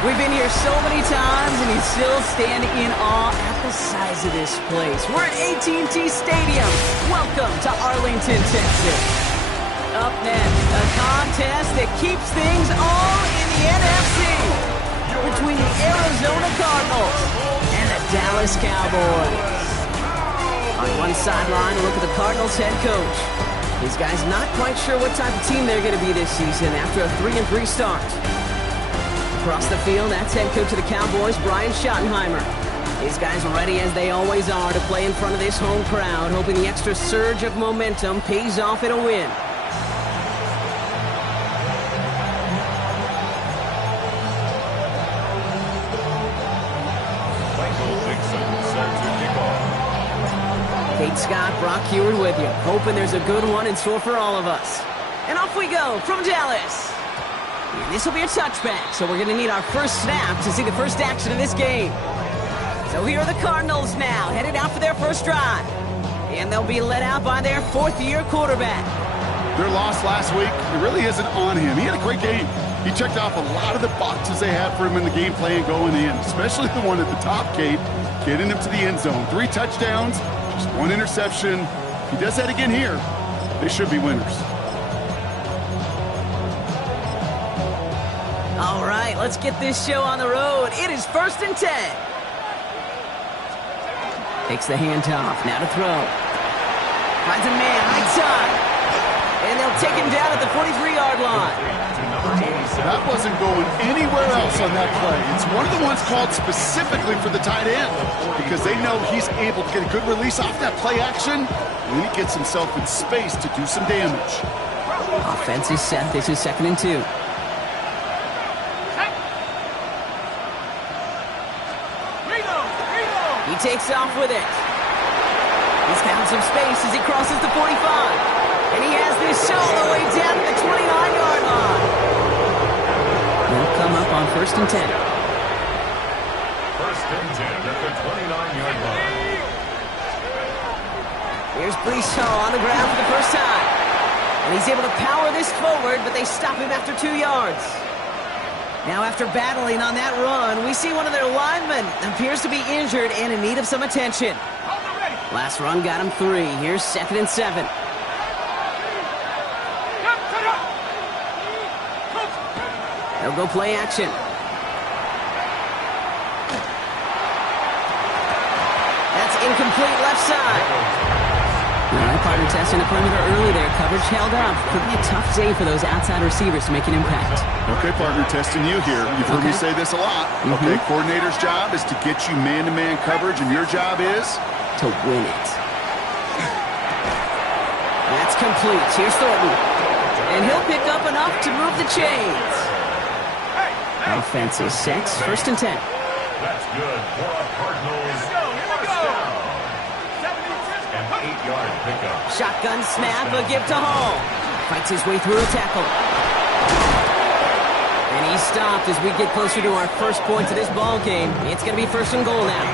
We've been here so many times, and you still stand in awe at the size of this place. We're at AT&T Stadium. Welcome to Arlington, Texas. Up next, a contest that keeps things all in the NFC between the Arizona Cardinals and the Dallas Cowboys. On one sideline, a look at the Cardinals head coach. These guys not quite sure what type of team they're going to be this season after a 3-3 start. Across the field, that's head coach of the Cowboys, Brian Schottenheimer. These guys are ready as they always are to play in front of this home crowd, hoping the extra surge of momentum pays off in a win. Kate Scott, Brock Heward with you, hoping there's a good one in store for all of us. And off we go from Dallas. And this will be a touchback, so we're going to need our first snap to see the first action of this game. So here are the Cardinals now, headed out for their first drive. And they'll be led out by their fourth-year quarterback. Their loss last week, it really isn't on him. He had a great game. He checked off a lot of the boxes they had for him in the game plan going in, especially the one at the top, Kate, getting him to the end zone. 3 touchdowns, just 1 interception. If he does that again here, they should be winners. All right, let's get this show on the road. It is 1st and 10. Takes the handoff, now to throw. Finds a man, right side. And they'll take him down at the 43-yard line. That wasn't going anywhere else on that play. It's one of the ones called specifically for the tight end because they know he's able to get a good release off that play action, and then he gets himself in space to do some damage. Offense is set. This is 2nd and 2. He takes off with it. He's found some space as he crosses the 45. And he has this all the way down to the 29-yard line. They'll come up on 1st and 10. 1st and 10 at the 29-yard line. Here's Brees on the ground for the first time. And he's able to power this forward, but they stop him after 2 yards. Now after battling on that run, we see one of their linemen appears to be injured and in need of some attention. Last run got him 3. Here's 2nd and 7. They'll go play action. That's incomplete left side. All right, partner testing the perimeter early there. Coverage held up. Could be a tough day for those outside receivers to make an impact. Okay, partner, testing you here. You've heard me say this a lot. Okay, coordinator's job is to get you man-to-man coverage, and your job is? To win it. That's complete. Here's Thornton. And he'll pick up enough to move the chains. Offense is set. 1st and 10. That's good for a Cardinals first down. An 8-yard pickup. Shotgun snap, a give to Hall. Fights his way through a tackle. And he's stopped as we get closer to our first points of this ball game. It's going to be 1st and goal now.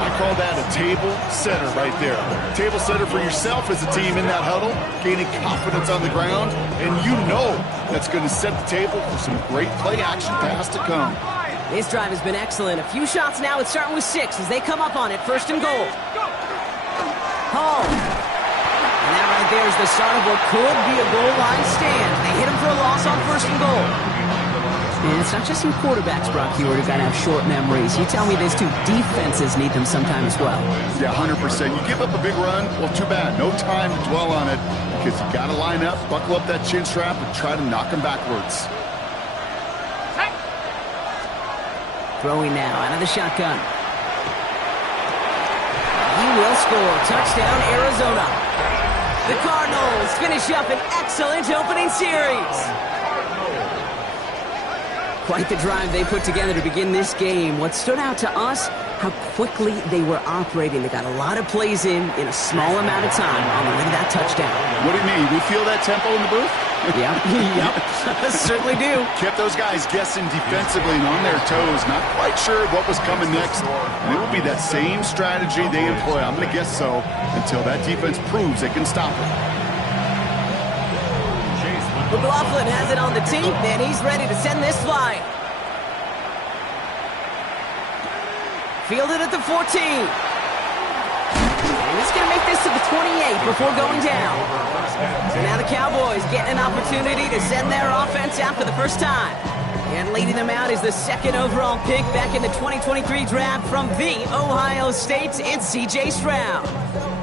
I call that a table setter right there. Table setter for yourself as a team in that huddle, gaining confidence on the ground, and you know that's going to set the table for some great play-action pass to come. This drive has been excellent. A few shots now. It's starting with 6 as they come up on it. 1st and goal. Hall. And that right there is the start of what could be a goal line stand. They hit him for a loss on 1st and goal. And it's not just some quarterbacks, Brock Heward, who got to have short memories. You tell me this too. Defenses need them sometime as well. Yeah, 100%. You give up a big run, well, too bad. No time to dwell on it because you got to line up, buckle up that chin strap, and try to knock them backwards. Throwing now out of the shotgun. He will score. Touchdown, Arizona. The Cardinals finish up an excellent opening series. Quite the drive they put together to begin this game. What stood out to us, how quickly they were operating. They got a lot of plays in a small amount of time on the way to that touchdown. What do you mean? We feel that tempo in the booth? Yeah, yep, certainly do. Kept those guys guessing defensively and on their toes, not quite sure what was coming next. And it will be that same strategy they employ, I'm going to guess so, until that defense proves they can stop it. McLaughlin has it on the team, and he's ready to send this flying. Fielded at the 14. And he's going to make this to the 28 before going down. So now the Cowboys getting an opportunity to send their offense out for the first time. And leading them out is the second overall pick back in the 2023 draft from the Ohio State. It's C.J. Stroud.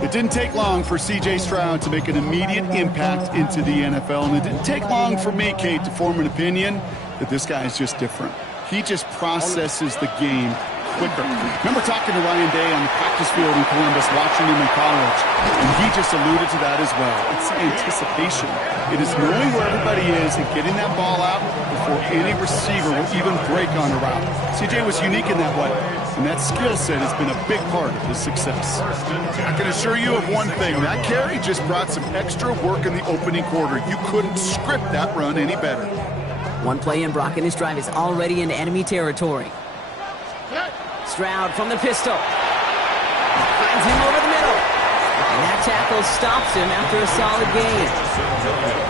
It didn't take long for C.J. Stroud to make an immediate impact into the NFL, and it didn't take long for me, Kate, to form an opinion that this guy is just different. He just processes the game quicker. Remember talking to Ryan Day on the practice field in Columbus, watching him in college, and he just alluded to that as well. It's anticipation. It is knowing where everybody is and getting that ball out before any receiver will even break on a route. CJ was unique in that way, and that skill set has been a big part of his success. I can assure you of one thing. That carry just brought some extra work in the opening quarter. You couldn't script that run any better. One play in, Brock, and his drive is already in enemy territory. Stroud from the pistol. Finds him over the middle. And that tackle stops him after a solid gain.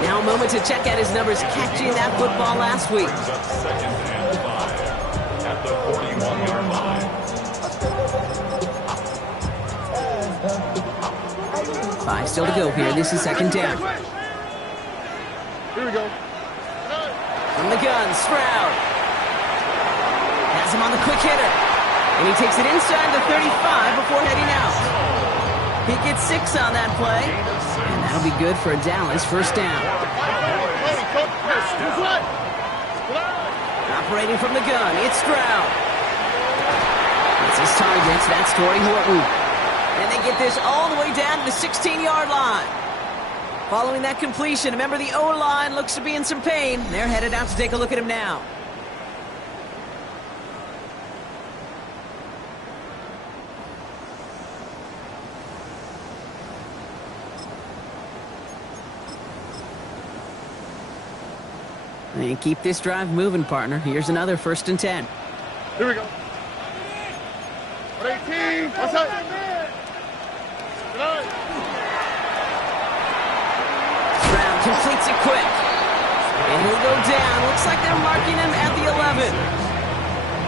Now a moment to check out his numbers catching that football last week. At the 41-yard line. 5 still to go here. This is second down. Here we go. From the gun, Stroud. Has him on the quick hitter. And he takes it inside the 35 before heading out. He gets 6 on that play. And that'll be good for a Dallas first down. Operating from the gun, it's Stroud. It's his target. That's Torrey Horton. And they get this all the way down to the 16-yard line. Following that completion, remember the O-line looks to be in some pain. They're headed out to take a look at him now. And keep this drive moving, partner. Here's another 1st and 10. Here we go. 18. What's up? Stroud completes it quick. And he'll go down. Looks like they're marking him at the 11.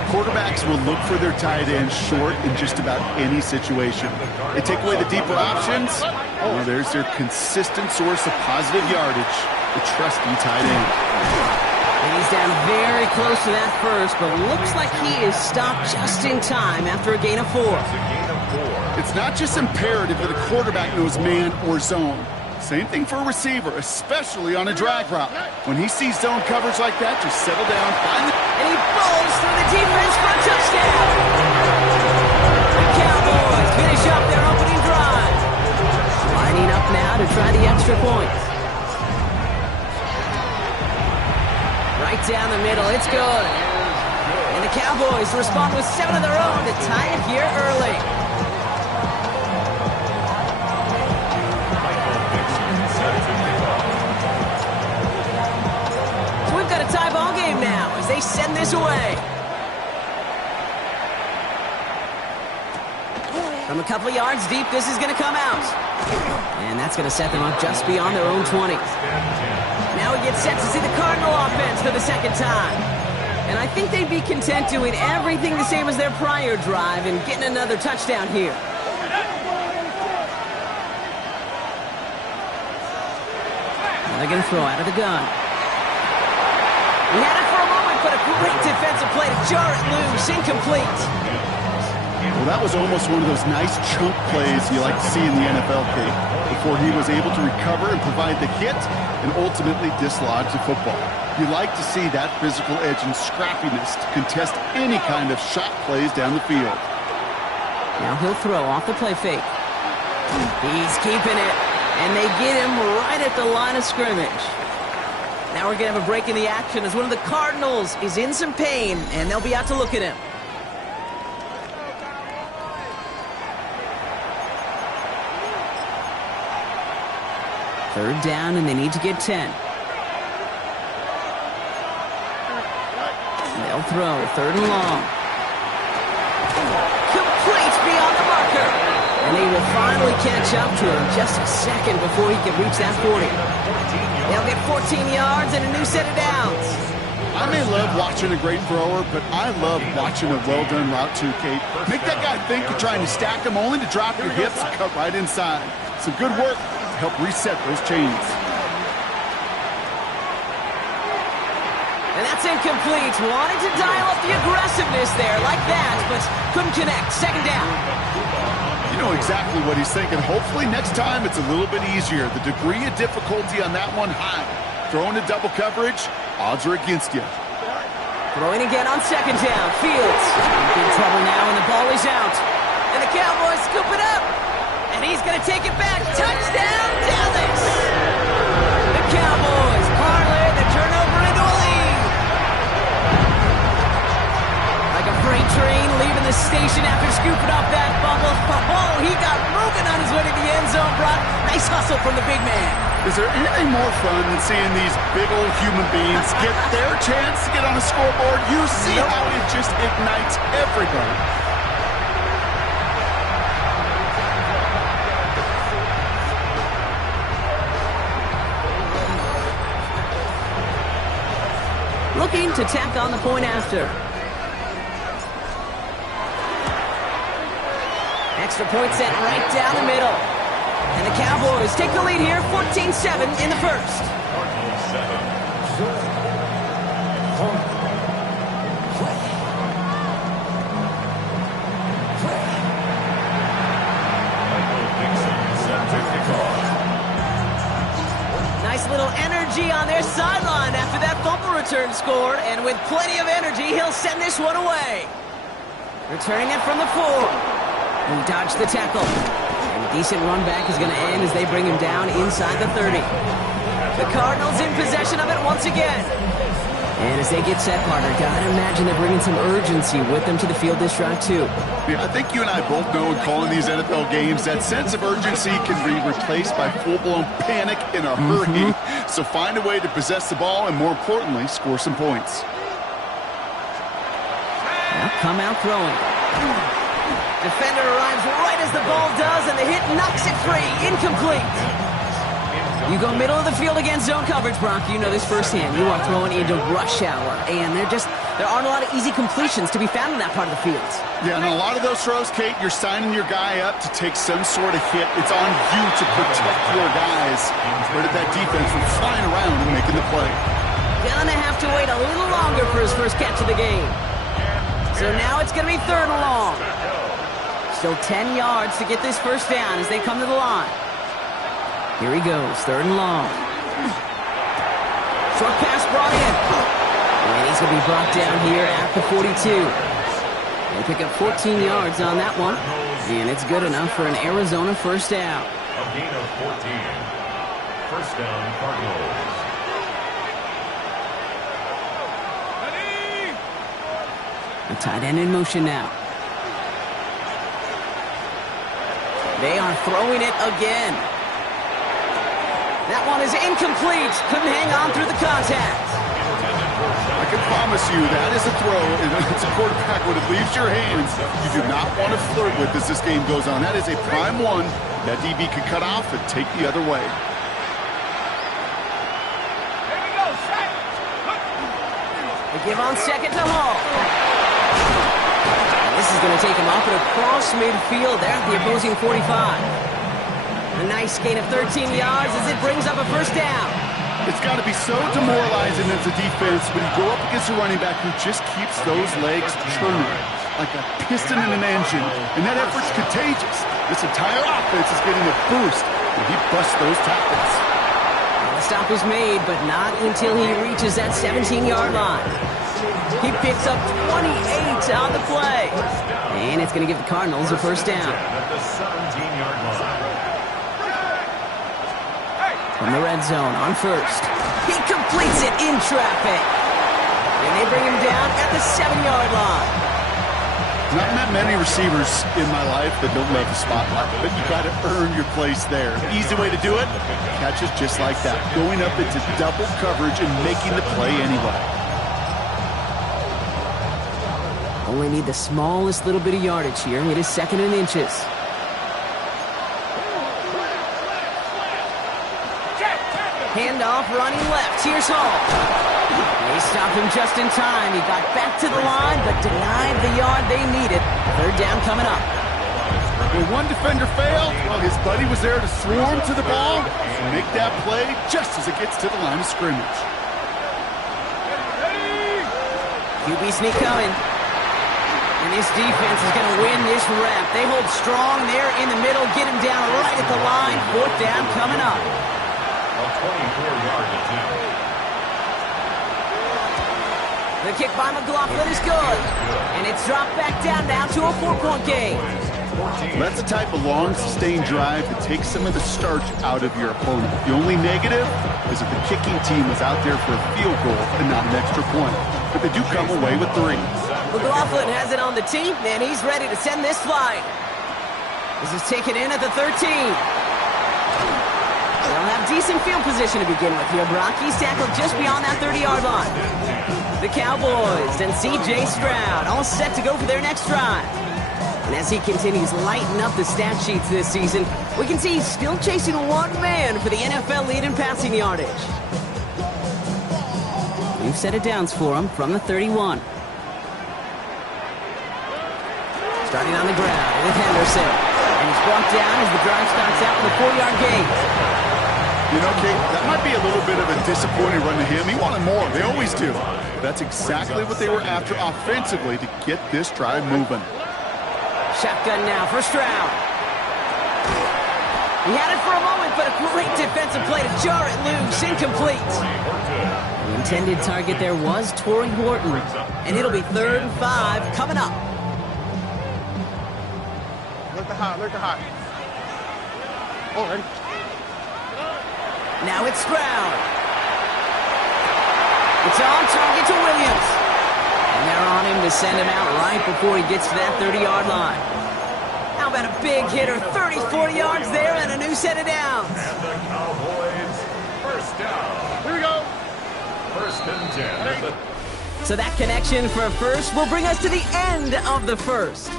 Quarterbacks will look for their tight end short in just about any situation. They take away the deeper options. Oh, there's their consistent source of positive yardage, the trusty tight end. And he's down very close to that first, but looks like he is stopped just in time after a gain of 4. It's not just imperative that a quarterback knows man or zone. Same thing for a receiver, especially on a drag route. When he sees zone coverage like that, just settle down, find the... And he falls through the defense for a touchdown. The Cowboys finish up their opening drive. Lining up now to try the extra point. Right down the middle, it's good. And the Cowboys respond with 7 of their own to tie it here early. So we've got a tie ball game now as they send this away. From a couple of yards deep, this is going to come out. And that's going to set them up just beyond their own 20. Now we get set to see the Cardinal offense for the second time. And I think they'd be content doing everything the same as their prior drive and getting another touchdown here. Now they're going to throw out of the gun. He had it for a moment, but a great defensive play to jar it loose, incomplete. Well, that was almost one of those nice chunk plays you like to see in the NFL, Kate, before he was able to recover and provide the hit and ultimately dislodge the football. You like to see that physical edge and scrappiness to contest any kind of shot plays down the field. Now he'll throw off the play fake. He's keeping it, and they get him right at the line of scrimmage. Now we're going to have a break in the action as one of the Cardinals is in some pain, and they'll be out to look at him. Third down, and they need to get 10. They'll throw, 3rd and long. Complete beyond the marker. And they will finally catch up to him just a second before he can reach that 40. They'll get 14 yards and a new set of downs. I may love watching a great thrower, but I love watching a well-done route too, Kate. Make that guy think you're trying to stack him only to drop your hips and cut right inside. Some good work to help reset those chains. And that's incomplete. Wanted to dial up the aggressiveness there like that, but couldn't connect. Second down. You know exactly what he's thinking. Hopefully next time it's a little bit easier. The degree of difficulty on that one high. Throwing to double coverage, odds are against you. Throwing again on second down. Fields in big trouble now, and the ball is out. And the Cowboys scoop it up. And he's going to take it back. Touchdown, Dallas! The Cowboys parlay the turnover into a lead. Like a freight train leaving the station after scooping up that fumble. Oh, he got moving on his way to the end zone, Brock. Nice hustle from the big man. Is there anything more fun than seeing these big old human beings get their chance to get on a scoreboard? You see how it just ignites everybody. Looking to tack on the point after. Extra point set right down the middle. And the Cowboys take the lead here, 14-7 in the first. Nice little energy on their sideline after that fumble return scored. And with plenty of energy, he'll send this one away. Returning it from the 4. He dodged the tackle. Decent run back is going to end as they bring him down inside the 30. The Cardinals in possession of it once again. And as they get set, partner, gotta imagine they're bringing some urgency with them to the field this drive, too. Yeah, I think you and I both know in calling these NFL games that sense of urgency can be replaced by full-blown panic in a hurry. So find a way to possess the ball and, more importantly, score some points. Now come out throwing. Defender arrives right as the ball does, and the hit knocks it free. Incomplete. You go middle of the field against zone coverage, Brock. You know this firsthand. You are throwing into rush hour, and there aren't a lot of easy completions to be found in that part of the field. Yeah, and a lot of those throws, Kate, you're signing your guy up to take some sort of hit. It's on you to protect your guys. Prevented that defense from flying around and making the play. Gonna have to wait a little longer for his first catch of the game. So now it's gonna be 3rd and long. Still 10 yards to get this first down as they come to the line. Here he goes, 3rd and long. Short pass brought in. And he's going to be brought down here at the 42. They pick up 14 yards on that one. And it's good enough for an Arizona first down. A gain of 14. First down, Cardinals. The tight end in motion now. They are throwing it again. That one is incomplete. Couldn't hang on through the contact. I can promise you that is a throw, and it's a quarterback when it leaves your hands. You do not want to flirt with as this game goes on. That is a prime one that DB could cut off and take the other way. They give on second to Hall. This is going to take him off and across midfield there at the opposing 45. A nice gain of 13 yards as it brings up a first down. It's got to be so demoralizing as a defense when you go up against a running back who just keeps those legs churning like a piston in an engine. And that effort's contagious. This entire offense is getting a boost when he busts those tackles. Well, the stop is made, but not until he reaches that 17-yard line. He picks up 28 on the play. And it's going to give the Cardinals a first down. At the 17-yard line. From the red zone on first. He completes it in traffic. And they bring him down at the 7-yard line. Not met many receivers in my life that don't love the spotlight, but you got to earn your place there. Easy way to do it, catches just like that. Going up into double coverage and making the play anyway. Only need the smallest little bit of yardage here. It is 2nd and inches. Handoff running left. Here's Hall. They stopped him just in time. He got back to the line, but denied the yard they needed. Third down coming up. When one defender failed, well, his buddy was there to swarm to the ball and make that play just as it gets to the line of scrimmage. QB sneak coming. And this defense is going to win this rep. They hold strong there in the middle, get him down right at the line. Fourth down coming up. A 24-yard attempt. The kick by McLaughlin is good. And it's dropped back down now to a 4-point game. That's the type of long, sustained drive that takes some of the starch out of your opponent. The only negative is that the kicking team was out there for a field goal and not an extra point. But they do come away with 3. McLaughlin has it on the tee, and he's ready to send this flying. This is taken in at the 13. They'll have decent field position to begin with here. Brock, he's tackled just beyond that 30-yard line. The Cowboys and C.J. Stroud all set to go for their next drive. And as he continues lighting up the stat sheets this season, we can see he's still chasing one man for the NFL lead in passing yardage. New set of downs for him from the 31. Starting on the ground with Henderson. And he's brought down as the drive starts out with a 4-yard gain. You know, Kate, that might be a little bit of a disappointing run to him. He wanted more. They always do. That's exactly what they were after offensively to get this drive moving. Shotgun now for Stroud. He had it for a moment, but a great defensive play to jar it loose. Incomplete. The intended target there was Torrey Horton. And it'll be 3rd and 5 coming up. Look at hot. Oh, ready? Now it's Stroud. It's on target to Williams. And they're on him to send him out right before he gets to that 30-yard line. How about a big hitter, 34 yards there and a new set of downs. And the Cowboys, first down. Here we go. 1st and 10. So that connection for a first will bring us to the end of the first.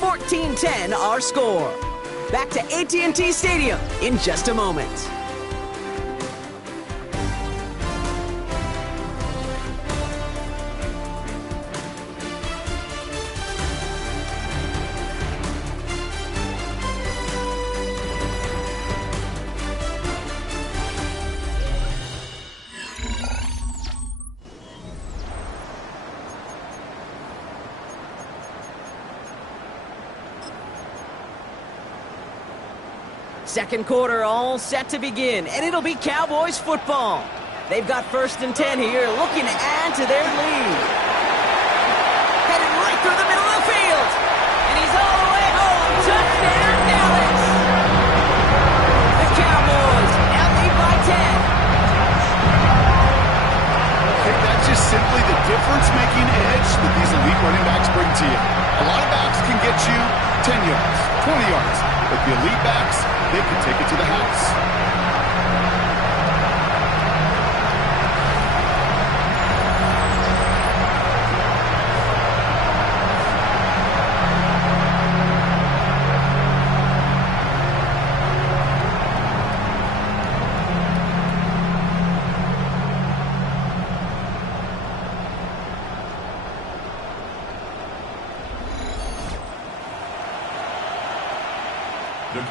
14-10 our score. Back to AT&T Stadium in just a moment. Second quarter all set to begin, and it'll be Cowboys football. They've got 1st and 10 here, looking to add to their lead. Headed right through the middle of the field, and he's all the way home. Touchdown, Dallas! The Cowboys now lead by 10. That's just simply the difference-making edge that these elite running backs bring to you. A lot of backs can get you 10 yards, 20 yards, but the elite backs, they can take it to the house.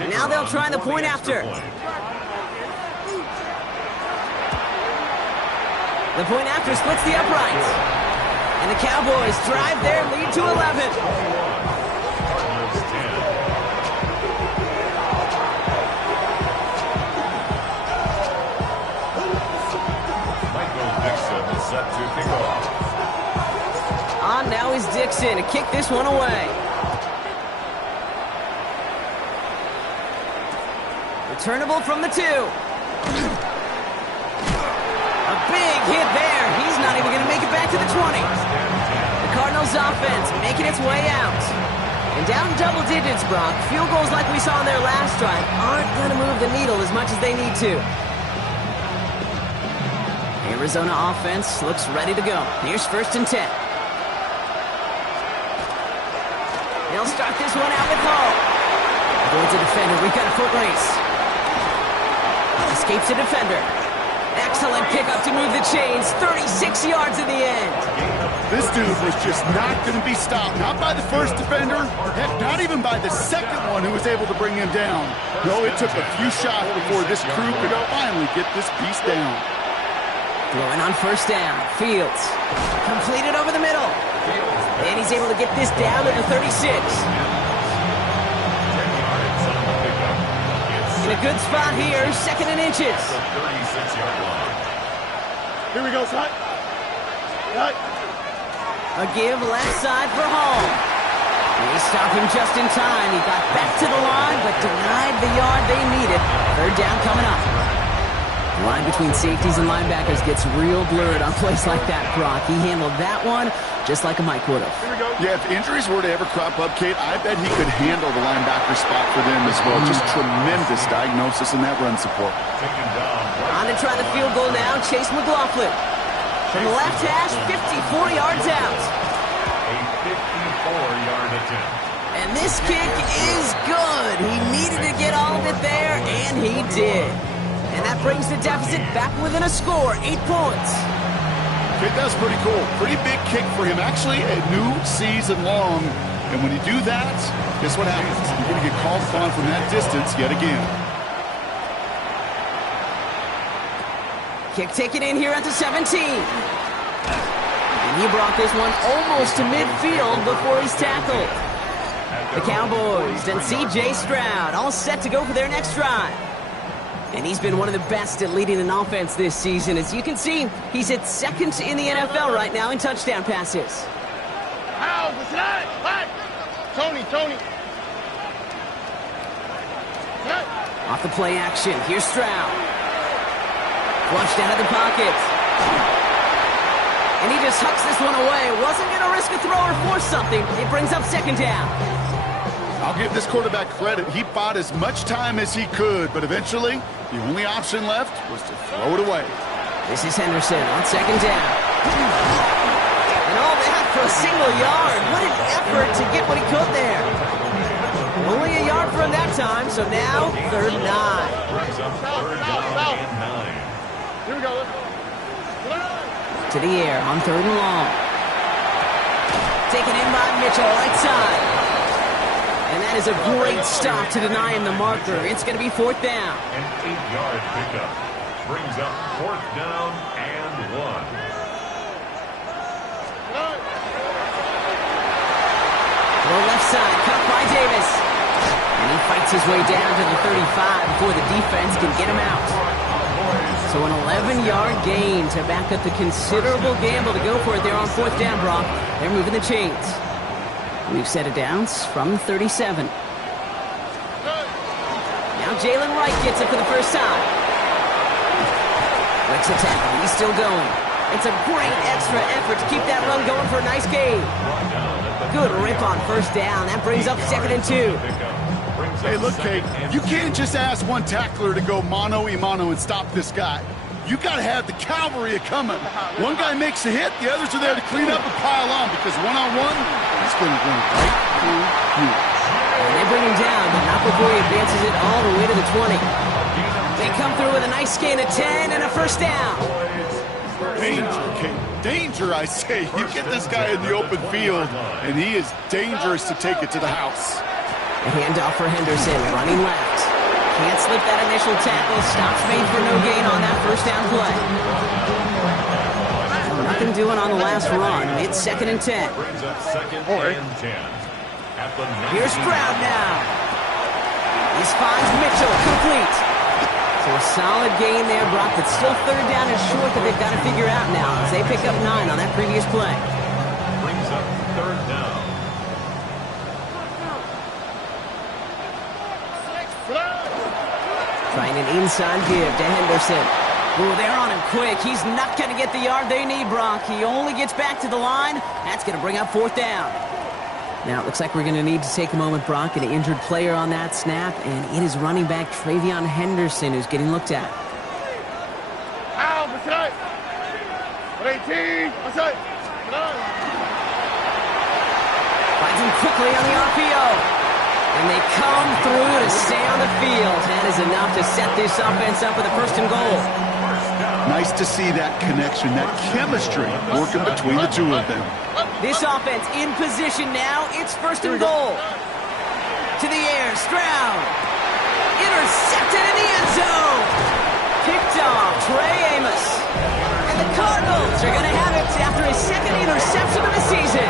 Now they'll try the point after. The point after splits the uprights. And the Cowboys drive their lead to 11. Michael Dixon is set to kick off. On now is Dixon to kick this one away. Returnable from the 2. A big hit there. He's not even going to make it back to the 20. The Cardinals offense making its way out. And down double digits, Brock. Field goals like we saw in their last drive aren't going to move the needle as much as they need to. Arizona offense looks ready to go. Here's 1st and 10. They'll start this one out with Hall. Avoids a defender. We've got a foot race. Escapes a defender. Excellent pickup to move the chains. 36 yards in the end. This dude was just not going to be stopped. Not by the first defender. Heck, not even by the second one who was able to bring him down. No, it took a few shots before this crew could finally get this beast down. Throwing on first down. Fields. Completed over the middle. And he's able to get this down to the 36. In a good spot here, 2nd and inches. Here we go, son. Cut. A give left side for Hall. They stopped him just in time. He got back to the line, but denied the yard they needed. 3rd down coming up. The line between safeties and linebackers gets real blurred on plays like that, Brock. He handled that one just like a Mike would have. Yeah, if injuries were to ever crop up, Kate, I bet he could handle the linebacker spot for them as well. Just tremendous diagnosis in that run support. On to try the field goal now, Chase McLaughlin. From the left hash, 54 yards out. A 54-yard attempt. And this kick is good. He needed to get all of it there, and he did. And that brings the deficit back within a score, 8 points. Kate, that's pretty cool. Pretty big kick for him. Actually, a new season long. And when you do that, guess what happens? You're going to get called upon from that distance yet again. Kick taken in here at the 17. And he brought this one almost to midfield before he's tackled. The Cowboys and C.J. Stroud all set to go for their next drive. And he's been one of the best at leading an offense this season. As you can see, he's at 2nd in the NFL right now in touchdown passes. Ow, what's that? What? Tony. What? Off the play action, here's Stroud. Flushed out of the pocket. And he just hucks this one away. Wasn't going to risk a throw or force something. It brings up 2nd down. I'll give this quarterback credit. He bought as much time as he could, but eventually, the only option left was to throw it away. This is Henderson on 2nd down. And all that for a single yard. What an effort to get what he could there. Only a yard for him that time, so now 3rd and 9. Brings up 3rd down and 9. Here we go. To the air on 3rd and long. Taken in by Mitchell, right side. And that is a great stop to deny him the marker. It's going to be 4th down. An 8-yard pickup. Brings up 4th down and 1. Low left side, cut by Davis. And he fights his way down to the 35 before the defense can get him out. So an 11-yard gain to back up the considerable gamble to go for it there on 4th down, Brock. They're moving the chains. We've set it down from 37. Now Jalen Wright gets it for the first time. Breaks the tackle. He's still going. It's a great extra effort to keep that run going for a nice gain. Good rip on 1st down. That brings up 2nd and 2. Hey, look, Kate, you can't just ask one tackler to go mano-a-mano and stop this guy. You got to have the cavalry coming. One guy makes a hit, the others are there to clean up and pile on, because one-on-one, he's going to run right through you. And they bring him down, but not before he advances it all the way to the 20. They come through with a nice gain of 10 and a 1st down. Danger, Kate. Danger, I say. You get this guy in the open field, and he is dangerous to take it to the house. A handoff for Henderson, running left. Can't slip that initial tackle. Stops made for no gain on that 1st down play. Nothing doing on the last run. It's 2nd and 10. Brings up 2nd and 10. At the Here's Stroud now. He finds Mitchell, complete. So a solid gain there, Brock. It's still 3rd down and short that they've got to figure out now as they pick up 9 on that previous play. Brings up 3rd down. Trying an inside give to Henderson. Ooh, they're on him quick. He's not going to get the yard they need, Brock. He only gets back to the line. That's going to bring up 4th down. Now, it looks like we're going to need to take a moment, Brock. An injured player on that snap, and it is running back Travion Henderson who's getting looked at. Ow, what's that? 18, what's that? Finds him quickly on the RPO. And they come through to stay on the field. That is enough to set this offense up with a first and goal. Nice to see that connection, that chemistry working between the two of them. This offense in position now. It's first and goal. To the air, Stroud. Intercepted in the end zone. Picked off, Trey Amos. And the Cardinals are going to have it after his second interception of the season.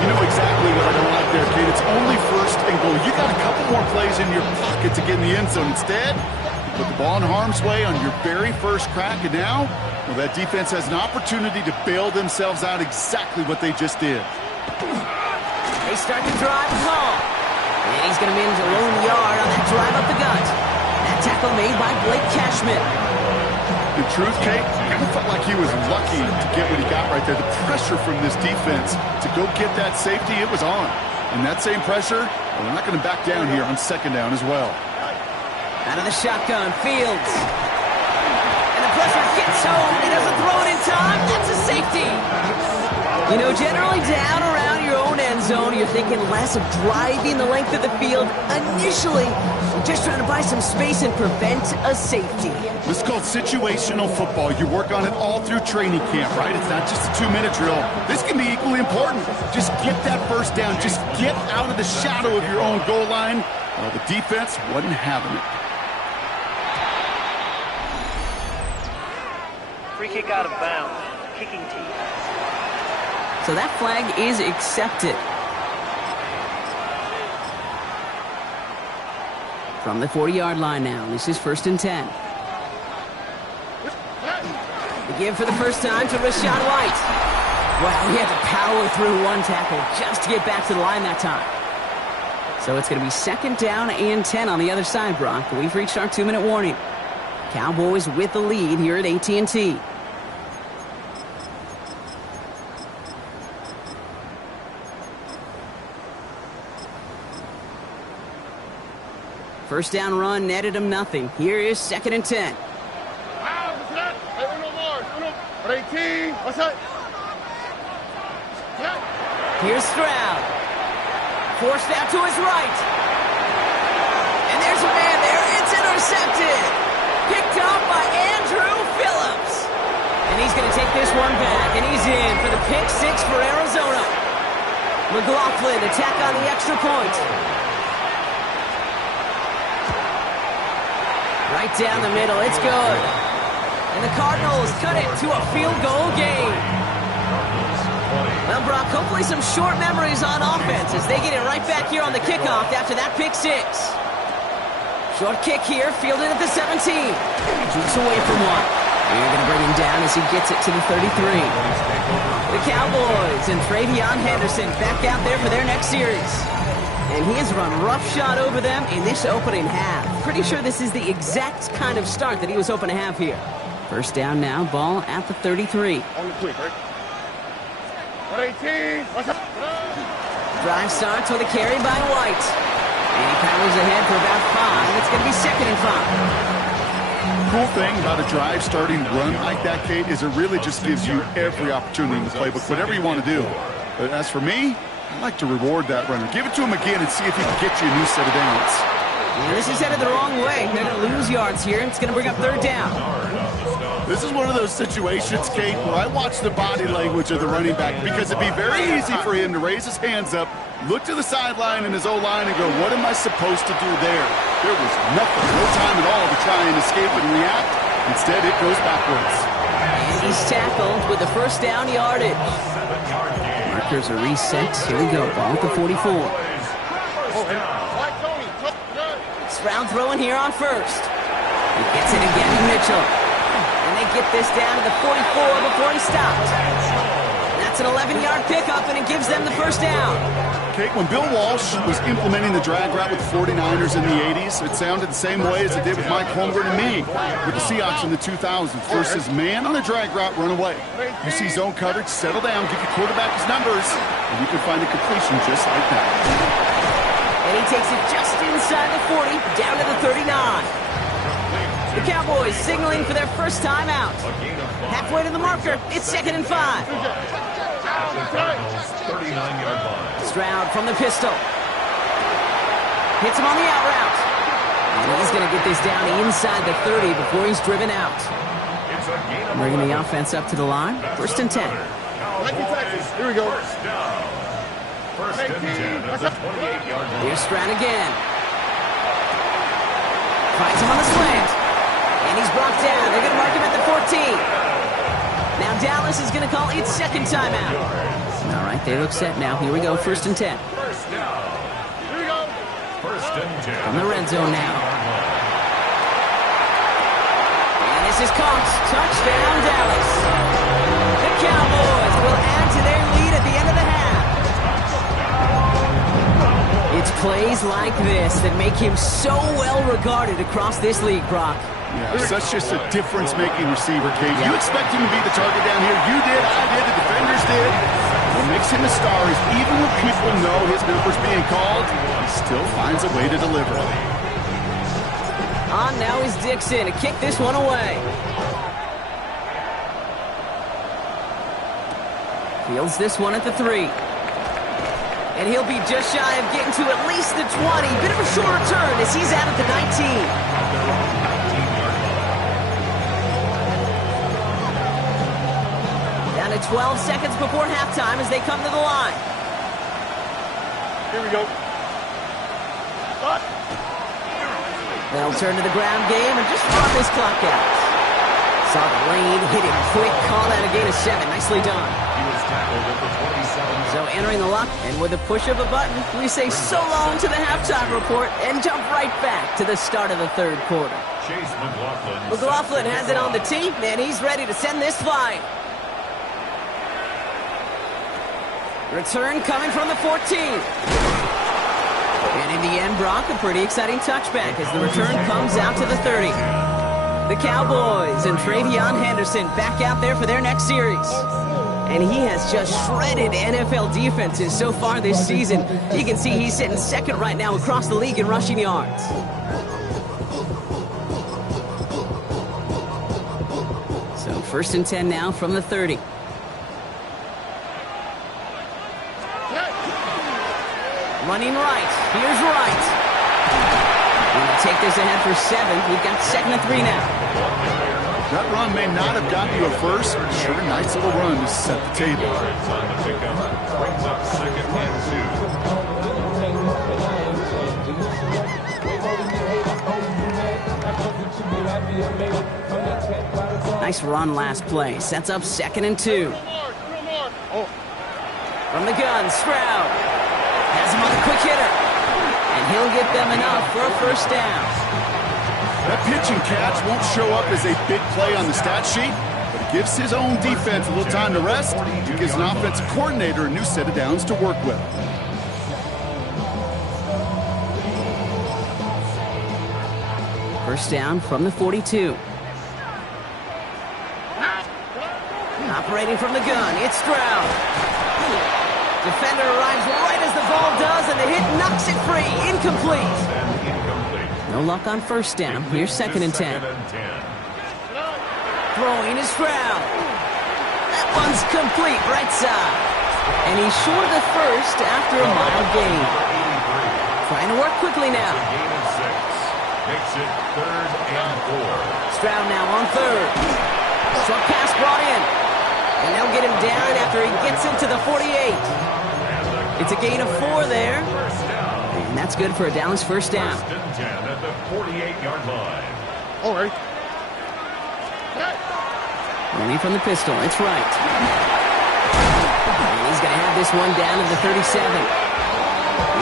You know exactly what I don't like there, kid. It's only first and goal. You got a couple more plays in your pocket to get in the end zone. Instead, you put the ball in harm's way on your very first crack, and now, well, that defense has an opportunity to bail themselves out exactly what they just did. They start to drive home. And he's going to manage a lone yard on that drive up the gut. That tackle made by Blake Cashman. In truth, Kate, I felt like he was lucky to get what he got right there. The pressure from this defense to go get that safety, it was on. And that same pressure, well, they're not going to back down here on second down as well. Out of the shotgun, Fields. And the pressure gets home. He doesn't throw it in time. That's a safety. You know, generally down around your own end zone, you're thinking less of driving the length of the field. Initially, you're just trying to buy some space and prevent a safety. This is called situational football. You work on it all through training camp, right? It's not just a 2-minute drill. This can be equally important. Just get that first down. Just get out of the shadow of your own goal line. Well, the defense wasn't having it. Free kick out of bounds. Kicking team. So that flag is accepted. From the 40-yard line now, this is first and 10. The give for the first time to Rachaad White. Wow, he had to power through one tackle just to get back to the line that time. So it's going to be second down and 10 on the other side, Brock. We've reached our 2-minute warning. Cowboys with the lead here at AT&T. First down run netted him nothing. Here is second and 10. Here's Stroud. Forced out to his right. And there's a man there. It's intercepted. Picked up by Andrew Phillips. And he's going to take this one back. And he's in for the pick six for Arizona. McLaughlin attack on the extra point. Right down the middle. It's good. And the Cardinals cut it to a field goal game. Well, Brock, hopefully some short memories on offense as they get it right back here on the kickoff after that pick six. Short kick here, fielded at the 17. Keeps away from one. They're going to bring him down as he gets it to the 33. The Cowboys and Travion Henderson back out there for their next series. And he has run roughshod over them in this opening half. Pretty sure this is the exact kind of start that he was hoping to have here. First down now, ball at the 33. Drive starts with a carry by White. And he powers ahead for about 5. It's going to be second and 5. Cool thing about a drive starting run like that, Kate, is it really just gives you every opportunity in the playbook, whatever you want to do. But as for me, I like to reward that runner. Give it to him again and see if he can get you a new set of downs. And this is headed the wrong way. They're going to lose yards here, and it's going to bring up third down. This is one of those situations, Kate, where I watch the body language of the running back because it'd be very easy for him to raise his hands up, look to the sideline in his O-line and go, what am I supposed to do there? There was nothing, no time at all to try and escape and react. Instead, it goes backwards. And he's tackled with the first down yardage. Markers are reset. Here we go. Ball at the 44. Stroud throwing here on first. He gets it again to Mitchell. And they get this down to the 44 before he stopped. That's an 11-yard pickup, and it gives them the first down. Kate, when Bill Walsh was implementing the drag route with the 49ers in the 80s, it sounded the same way as it did with Mike Holmgren and me with the Seahawks in the 2000s. Versus man on a drag route, run away. You see zone coverage, settle down, give your quarterback his numbers, and you can find a completion just like that. And he takes it just inside the 40, down to the 39. The Cowboys signaling for their first time out. Halfway to the marker, it's second and 5. 39-yard line. Stroud from the pistol. Hits him on the out route. He's going to get this down inside the 30 before he's driven out. It's a gain of Bringing the 11. offense up to the line. First and 10. Cowboys, Here we go. First down. First and 10 at the 28-yard line. Here's Stroud again. Finds him on the slant. And he's brought down. They're going to mark him at the 14. Now Dallas is going to call its second timeout. All right, they look set now. Here we go, first and 10. First down. Here we go. First and 10. From the red zone now. And this is caught. Touchdown, Dallas. The Cowboys will add to their lead at the end of the half. It's plays like this that make him so well regarded across this league, Brock. Yeah, such just a difference-making receiver, Kate. You expect him to be the target down here. You did, I did, the defenders did. What makes him a star is even when people know his number's being called, he still finds a way to deliver. On now is Dixon to kick this one away. Fields this one at the 3. And he'll be just shy of getting to at least the 20. Bit of a short return as he's out at the 19. Down to 12 seconds before halftime as they come to the line. Here we go. They'll turn to the ground game and just run this clock out. Saw the lane, hit it quick, call that a gain of 7. Nicely done. He was tackled at the 27. So entering the lock, and with a push of a button, we say so long to the halftime report and jump right back to the start of the third quarter. Chase McLaughlin. McLaughlin has it on the tee, and he's ready to send this flying. Return coming from the 14. And in the end, Brock, a pretty exciting touchback as the return comes out to the 30. The Cowboys and Travion Henderson back out there for their next series. And he has just shredded NFL defenses so far this season. You can see he's sitting second right now across the league in rushing yards. So first and 10 now from the 30. Running right. Here's Wright. We'll take this ahead for 7. We've got second and 3 now. That run may not have gotten you a first, but sure, nice little run to set the table. Yards on the pickup. Brings up second and 2. Nice run last play. Sets up second and 2. From the gun, Stroud. Has him on the quick hitter. And he'll get them enough for a first down. That pitch and catch won't show up as a big play on the stat sheet, but it gives his own defense a little time to rest. It gives an offensive coordinator a new set of downs to work with. First down from the 42. Operating from the gun, it's Stroud. Defender arrives right as the ball does, and the hit knocks it free. Incomplete. No luck on first down. Here's second and 10. Throwing is Stroud. That one's complete, right side. And he's short of the first after a mild gain. Trying to work quickly now. Gain of 6. Makes it third and 4. Stroud now on third. Short pass brought in. And they'll get him down after he gets into the 48. It's a gain of 4 there. And that's good for a Dallas first down. First and 10 at the 48-yard line. All right. Running from the pistol, it's right. And he's going to have this one down to the 37.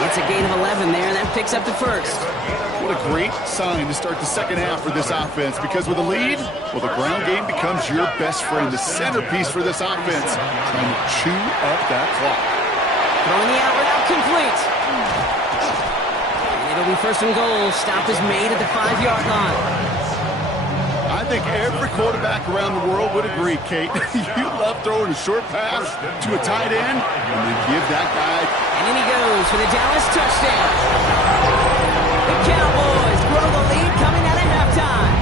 It's a gain of 11 there, and that picks up the first. What a great sign to start the second half for this offense, because with a lead, well, the ground game becomes your best friend, the centerpiece for this offense, trying to chew up that clock. Throwing the outlet out complete. And it'll be first and goal. Stop is made at the 5-yard line. I think every quarterback around the world would agree, Kate. You love throwing a short pass to a tight end and then give that guy. And in he goes for the Dallas touchdown. The Cowboys grow the lead coming out of halftime.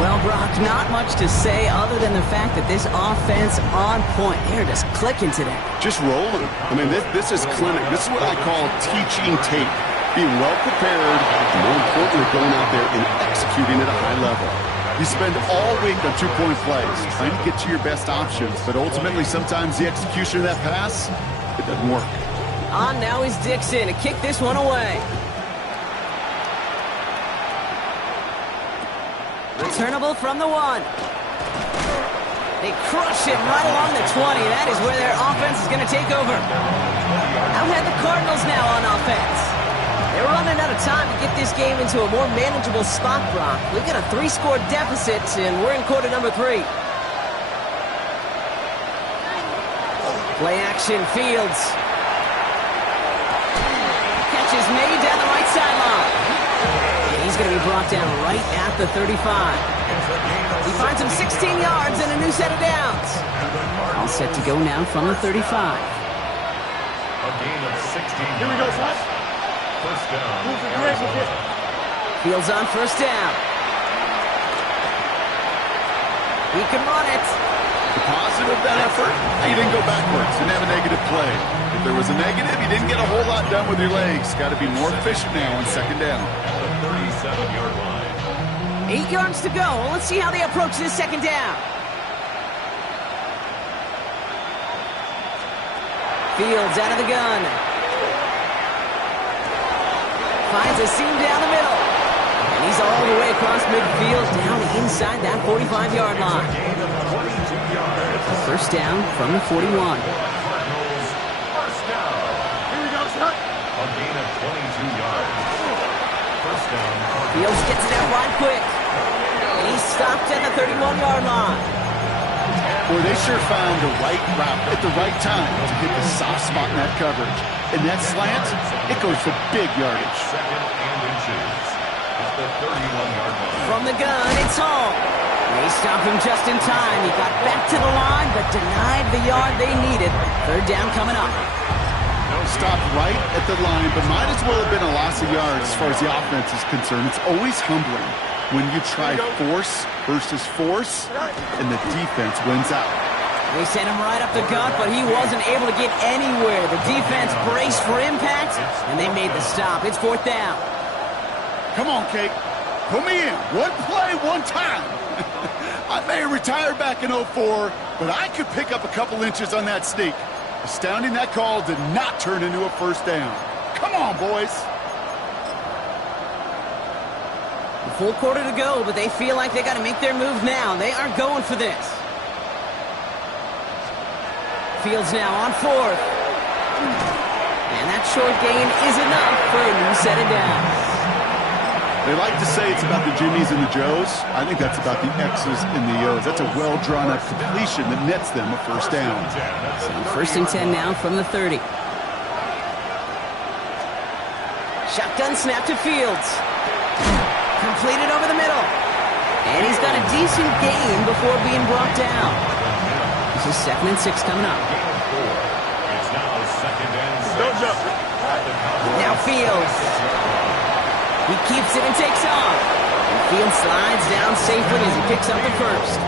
Well, Brock, not much to say other than the fact that this offense on point. They're just clicking today. Just rolling. I mean, this is clinic. This is what I call teaching tape. Being well prepared, and more importantly, going out there and executing at a high level. You spend all week on two-point plays, trying to get to your best options, but ultimately, sometimes the execution of that pass, it doesn't work. On now is Dixon to kick this one away. Returnable from the 1. They crush it right along the 20. That is where their offense is going to take over. Out ahead the Cardinals now on offense. They're running out of time to get this game into a more manageable spot, Brock. We've got a 3-score deficit, and we're in quarter number 3. Play action, Fields. Catch is made down the right sideline. And he's going to be brought down right at the 35. He finds him 16 yards and a new set of downs. All set to go now from the 35. A gain of 16 yards. Here we go, son. First down. Fields on first down. He can run it. The positive of that effort, he didn't go backwards, didn't have a negative play. If there was a negative, you didn't get a whole lot done with your legs. Got to be more efficient now on second down. At the 37-yard line. 8 yards to go. Let's see how they approach this second down. Fields out of the gun. Finds a seam down the middle. And he's all the way across midfield down inside that 45-yard line. Gain of 22 yards. First down from the 41. Cardinals, first down. Here we go, son. A gain of 22 yards. First down. Fields gets it out wide quick. And he's stopped at the 31-yard line. Boy, they sure found the right route at the right time to hit the soft spot in that coverage. And that slant, it goes for big yardage. Second and inches. At the 31-yard line. From the gun, it's Hall. They stop him just in time. He got back to the line, but denied the yard they needed. Third down coming up. Stopped right at the line, but might as well have been a loss of yards as far as the offense is concerned. It's always humbling when you try force versus force, and the defense wins out. They sent him right up the gut, but he wasn't able to get anywhere. The defense braced for impact, and they made the stop. It's fourth down. Come on, Kate. Put me in. One play, one time. I may have retired back in 04, but I could pick up a couple inches on that sneak. Astounding that call did not turn into a first down. Come on, boys. A full quarter to go, but they feel like they got to make their move now. They are going for this. Fields now on fourth. And that short gain is enough for a new set of downs. They like to say it's about the Jimmies and the Joes. I think that's about the X's and the O's. That's a well-drawn-up completion that nets them a first down. So first and 10 now from the 30. Shotgun snap to Fields. Completed over the middle. And he's got a decent gain before being brought down. This is second and 6 coming up. It's now second and 6. Don't jump. Now Fields. He keeps it and takes off. And Fields slides down safely as he picks up the first.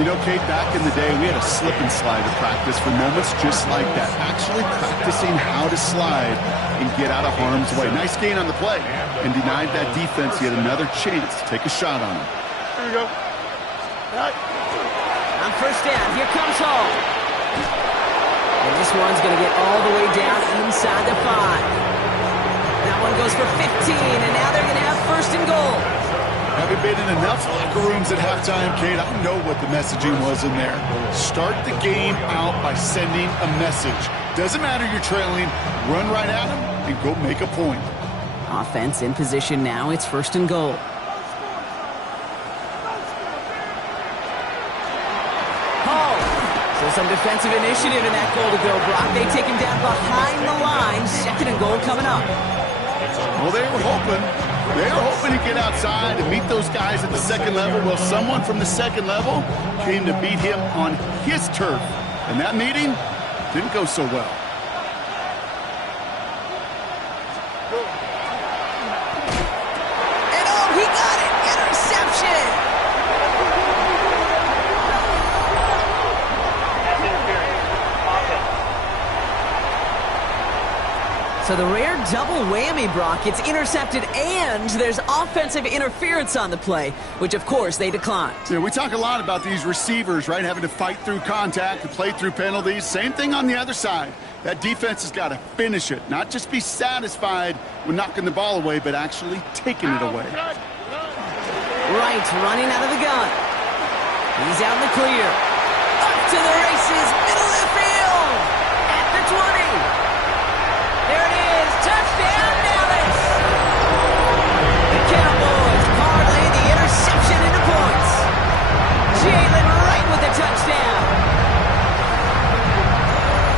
You know, Kate, back in the day, we had a slip and slide to practice for moments just like that. Actually practicing how to slide and get out of harm's way. Nice gain on the play. And denied that defense yet another chance to take a shot on him. Here we go. All right. On first down, here comes Hall. And this one's going to get all the way down inside the 5. That one goes for 15, and now they're going to have first and goal. Having been in enough locker rooms at halftime, Kate, I know what the messaging was in there. Start the game out by sending a message. Doesn't matter you're trailing, run right at them and go make a point. Offense in position now. It's first and goal. Hall. So some defensive initiative in that goal to go, Brock. They take him down behind the line. Second and goal coming up. Well, they were hoping to get outside and meet those guys at the second level. Well, someone from the second level came to beat him on his turf. And that meeting didn't go so well. And oh, he got it! Interception! So the rare double whammy, Brock. It's intercepted and there's offensive interference on the play, which of course they declined. Yeah, we talk a lot about these receivers, right, having to fight through contact and play through penalties. Same thing on the other side. That defense has got to finish it, not just be satisfied with knocking the ball away, but actually taking it away. Wright running out of the gun. He's out in the clear. Up to the races, middle of the field. At the 20. There it is. Touchdown, Dallas. The Cowboys parlay the interception into points. Jalen Wright with the touchdown.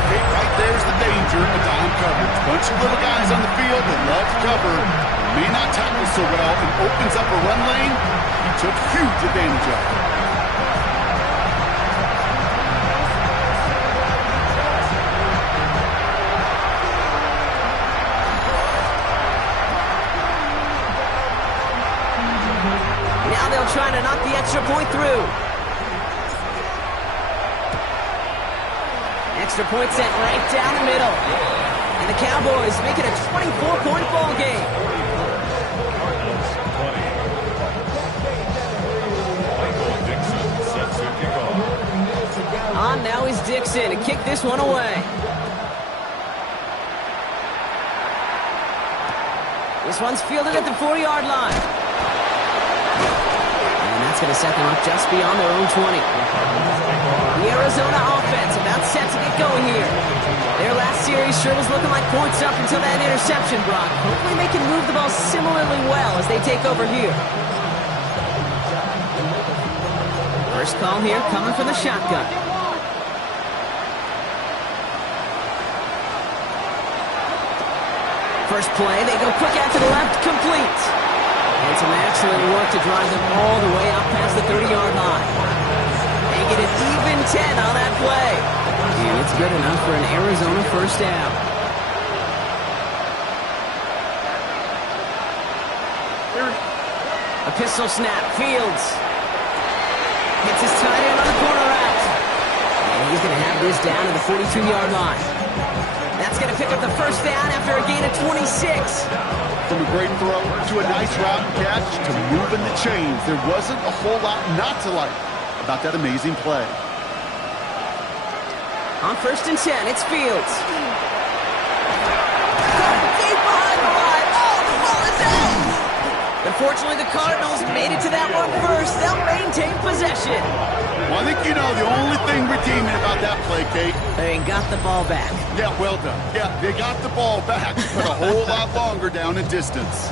Okay, right there's the danger of dime coverage. Bunch of little guys on the field that love to cover. May not tackle so well and opens up a run lane. He took huge advantage of it. Trying to knock the extra point through. Extra point sent right down the middle. And the Cowboys make it a 24-point ball game. On now is Dixon to kick this one away. This one's fielded at the 40-yard line. That's going to set them up just beyond their own 20. The Arizona offense about set to get going here. Their last series sure was looking like points up until that interception, Brock. Hopefully they can move the ball similarly well as they take over here. First call here coming from the shotgun. First play, they go quick out to the left, complete. And some excellent work to drive them all the way out past the 30-yard line. They get an even 10 on that play. And it's good enough for an Arizona first down. A pistol snap, Fields. Hits his tight end on the corner route. And he's going to have this down to the 42-yard line. That's going to pick up the first down after a gain of 26. From a great throw to a nice route and catch to moving the chains. There wasn't a whole lot not to like about that amazing play. On 1st and 10, it's Fields. Deep behind the line. Oh, the ball is out. Unfortunately, the Cardinals made it to that one first. They'll maintain possession. Well, I think you know the only thing redeeming about that play, Kate. They got the ball back. Yeah, well done. Yeah, they got the ball back, but a whole lot longer down in distance.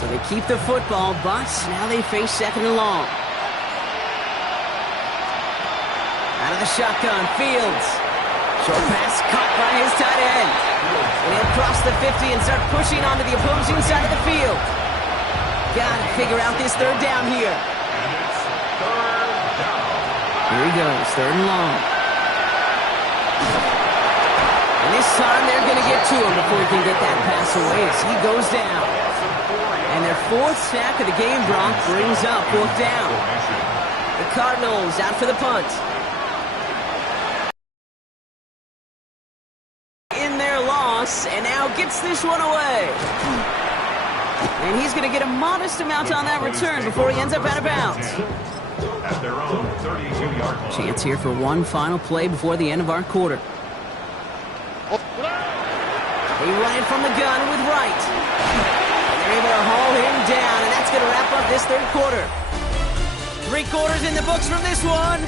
So they keep the football, but now they face 2nd and long. Out of the shotgun, Fields. Short pass caught by his tight end. And he'll cross the 50 and start pushing onto the opposing side of the field. Got to figure out this 3rd down here. Here he goes, 3rd and long. And this time they're going to get to him before he can get that pass away as he goes down. And their 4th sack of the game, Brock, brings up 4th down. The Cardinals out for the punt. And now gets this one away. And he's going to get a modest amount on that return before he ends up out of bounds. At their own 32-yard line. Chance here for one final play before the end of our quarter. They run it from the gun with Wright. And they're able to haul him down, and that's going to wrap up this 3rd quarter. 3 quarters in the books from this one.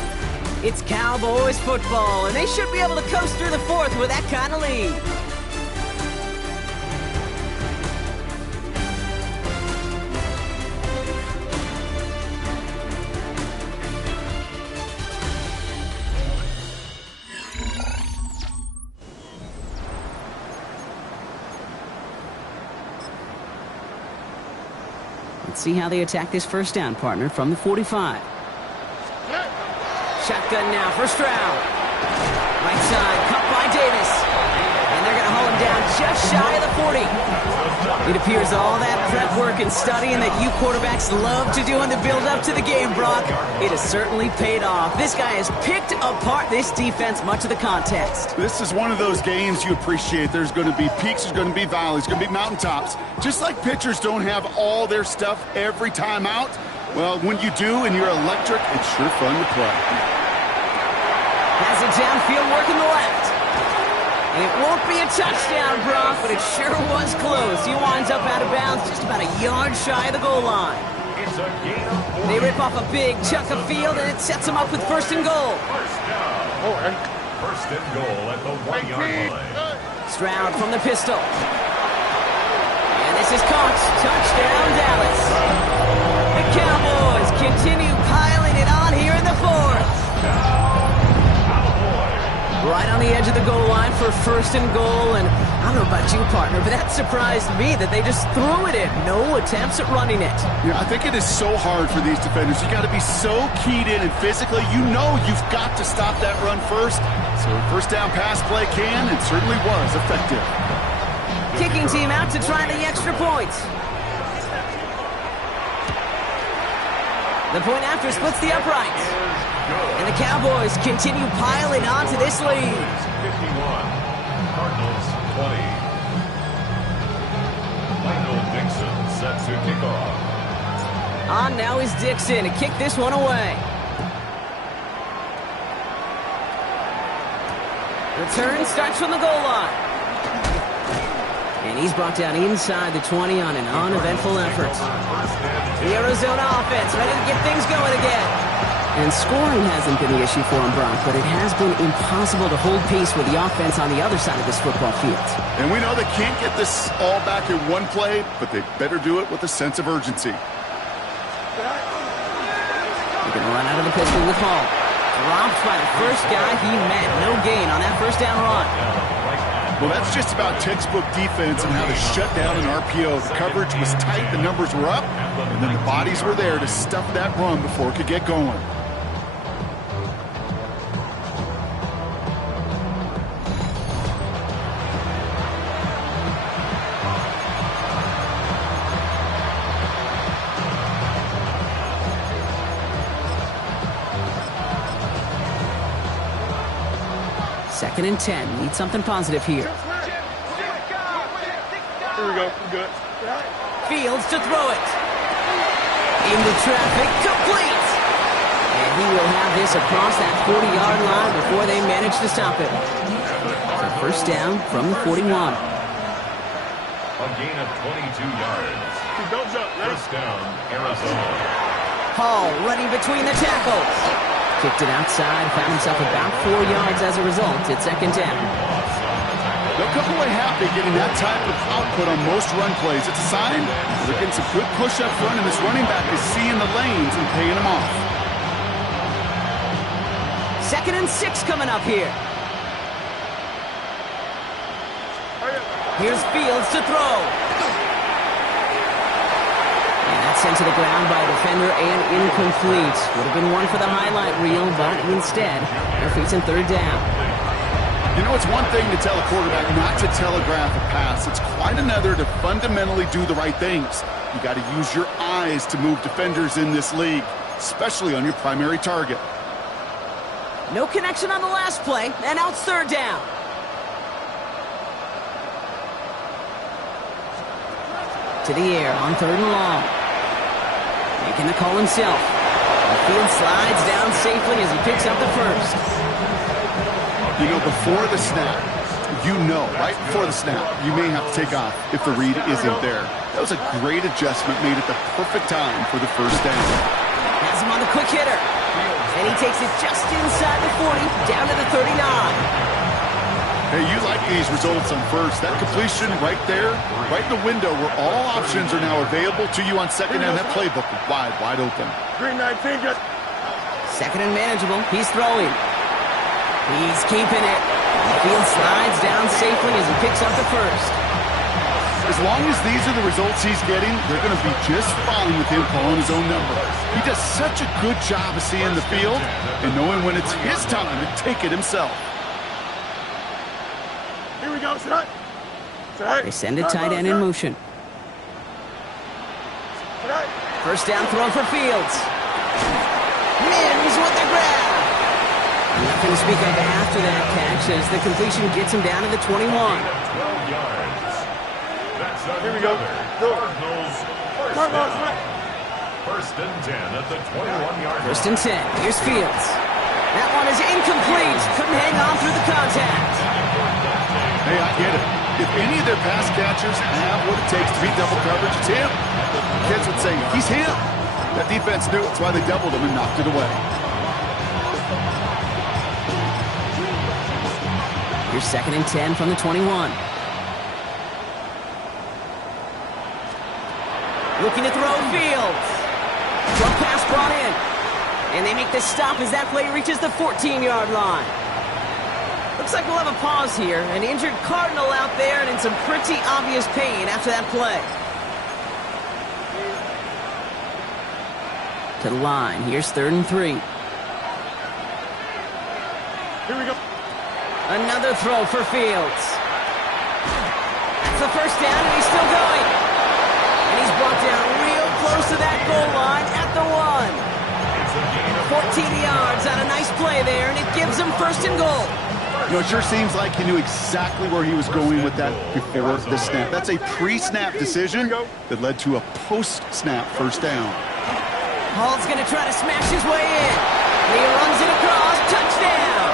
It's Cowboys football, and they should be able to coast through the 4th with that kind of lead. Let's see how they attack this first down, partner, from the 45. Shotgun now, first round. Right side, cut by Davis. And they're going to haul him down just shy of the 40. It appears all that prep work and studying that you quarterbacks love to do in the build-up to the game, Brock, it has certainly paid off. This guy has picked apart this defense much of the contest. This is one of those games you appreciate. There's going to be peaks, there's going to be valleys, there's going to be mountaintops. Just like pitchers don't have all their stuff every time out, well, when you do and you're electric, it's sure fun to play. Has it downfield working the left. And it won't be a touchdown, Brock, but it sure was close. He winds up out of bounds just about a yard shy of the goal line. It's a gain of 4. They rip off a big chunk of field, and it sets them up with first and goal. First down. First and goal at the 1-yard line. Stroud from the pistol. And this is caught. Touchdown, Dallas. The Cowboys continue piling it on here in the fourth. Right on the edge of the goal line for first and goal, and I don't know about you, partner, but that surprised me that they just threw it in. No attempts at running it. Yeah, I think it is so hard for these defenders. You got to be so keyed in, and physically, you know you've got to stop that run first. So first down pass play can, and certainly was effective. Kicking team out to try the extra point. The point after splits the uprights. And the Cowboys continue piling on to this lead. 51. Cardinals 20. Michael Dixon set to kick off. On now is Dixon to kick this one away. Return starts from the goal line. And he's brought down inside the 20 on an uneventful effort. The Arizona offense ready to get things going again. And scoring hasn't been the issue for him, Brock, but it has been impossible to hold pace with the offense on the other side of this football field. And we know they can't get this all back in one play, but they better do it with a sense of urgency. They're going to run out of the pistol with Hall. Dropped by the first guy he met. No gain on that first down run. Well, that's just about textbook defense and how to shut down an RPO. The coverage was tight, the numbers were up, and then the bodies were there to stuff that run before it could get going. Second and 10. Need something positive here. Here we go. Good. Fields to throw it. Into traffic. Complete. And he will have this across that 40-yard line before they manage to stop it. So first down from the 41. A gain of 22 yards. Don't jump. First down, Arizona. Hall running between the tackles. Kicked it outside, found himself about 4 yards as a result. It's second down. They'll come away happy getting that type of output on most run plays. It's a sign they're getting some good push up front, and this running back is seeing the lanes and paying them off. Second and 6 coming up here. Here's Fields to throw. And that's sent to the ground by a defender and incomplete. Would have been one for the highlight reel, but instead, they're facing third down. You know, it's one thing to tell a quarterback not to telegraph a pass. It's quite another to fundamentally do the right things. You got to use your eyes to move defenders in this league, especially on your primary target. No connection on the last play, and now it's third down. To the air on third and long. Making the call himself. The field slides down safely as he picks up the first. You know, before the snap, right before the snap, you may have to take off if the read isn't there. That was a great adjustment made at the perfect time for the first down. Has him on the quick hitter. And he takes it just inside the 40, down to the 39. Hey, you like these results on first. That completion right there, right in the window where all options are now available to you on second down. That playbook wide open. Green 19, just. Second and manageable. He's throwing. He's keeping it. The field slides down safely as he picks up the first. As long as these are the results he's getting, they're going to be just fine with him calling his own number. He does such a good job of seeing the field and knowing when it's his time to take it himself. Here we go, son. They send a tight end in motion. First down throw for Fields. Mims with the grab. Nothing to speak of after that catch as the completion gets him down to the 21. 12 yards. That's Here we go. Cardinals first and 10 at the 21-yard line. First and 10. Here's Fields. That one is incomplete. Couldn't hang on through the contact. Hey, I get it. If any of their pass catchers have what it takes to beat double coverage, it's him. Kids would say, he's him. That defense knew it. That's why they doubled him and knocked it away. Here's second and 10 from the 21. Looking to throw Fields. Drop pass brought in. And they make the stop as that play reaches the 14-yard line. Looks like we'll have a pause here. An injured Cardinal out there and in some pretty obvious pain after that play. To the line. Here's third and 3. Here we go. Another throw for Fields. That's the first down, and he's still going. And he's brought down real close to that goal line at the 1. 14 yards on a nice play there, and it gives him first and goal. You know, it sure seems like he knew exactly where he was going with that before the snap. That's a pre-snap decision that led to a post-snap first down. Hall's going to try to smash his way in. He runs it across. Touchdown!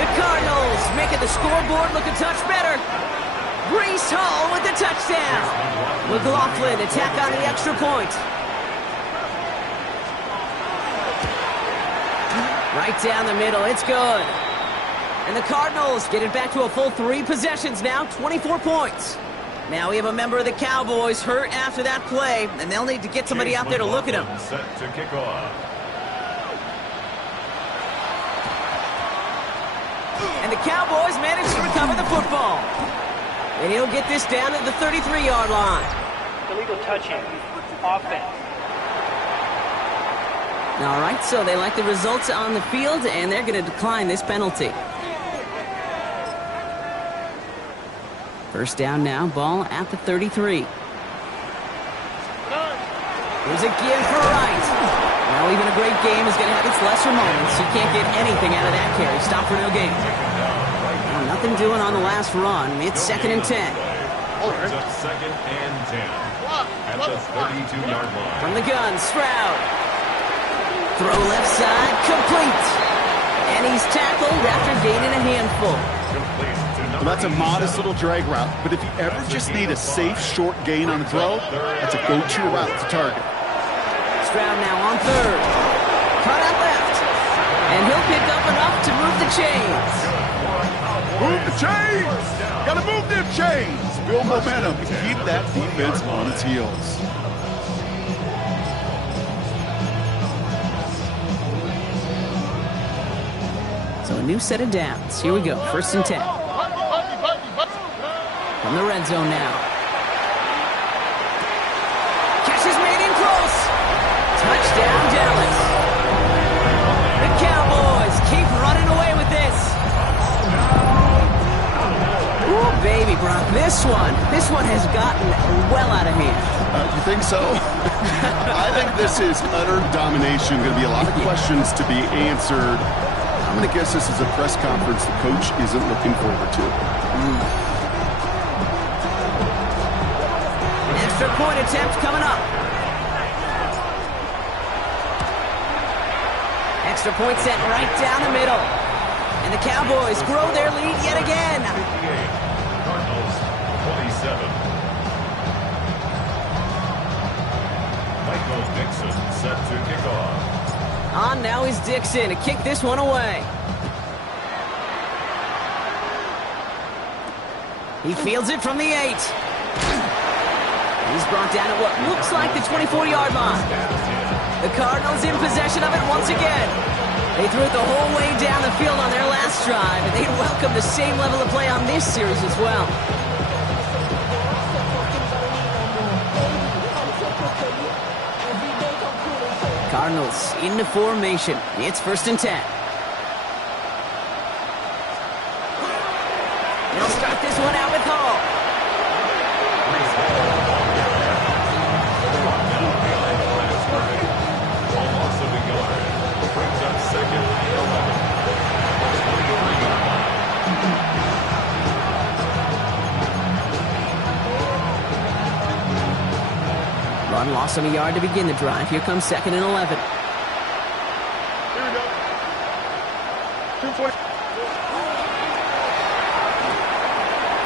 The Cardinals making the scoreboard look a touch better. Breece Hall with the touchdown. McLaughlin to tack on the extra point. Right down the middle. It's good. And the Cardinals get it back to a full 3 possessions now, 24 points. Now we have a member of the Cowboys hurt after that play, and they'll need to get somebody out there to look at him. Set to kick off. And the Cowboys manage to recover the football. And he'll get this down to the 33-yard line. Illegal touching. Offense. All right, so they like the results on the field, and they're going to decline this penalty. First down now, ball at the 33. Here's a give for Wright. Now even a great game is going to have its lesser moments. You can't get anything out of that carry. Stop for no gain. Well, nothing doing on the last run. It's second and 10. It's up second and 10 at the 32-yard line. From the gun, Stroud. Throw left side, complete. And he's tackled after gaining a handful. Well, that's a modest little drag route, but if you ever just need a safe, short gain on a throw, that's a go-to route to target. Stroud now on third. Cut out left. And he'll pick up enough to move the chains. Move the chains! Gotta move them chains! Build momentum and keep that defense on its heels. So a new set of downs. Here we go. First and 10. From the red zone now. Catch is made in close. Touchdown, Dallas. The Cowboys keep running away with this. Ooh, baby, Brock. This one has gotten well out of hand. You think so? I think this is utter domination. Going to be a lot of questions to be answered. I'm going to guess this is a press conference the coach isn't looking forward to. An extra point attempt coming up. Extra point set right down the middle. And the Cowboys grow their lead yet again. 58, Cardinals 27. Michael Dixon set to kick off. On now is Dixon to kick this one away. He fields it from the 8. He's brought down at what looks like the 24-yard line. The Cardinals in possession of it once again. They threw it the whole way down the field on their last drive, and they welcome the same level of play on this series as well. Cardinals into formation. It's first and 10. They'll start this one out with Hall. Lost him a yard to begin the drive. Here comes 2nd and 11. Here we go. 2-4.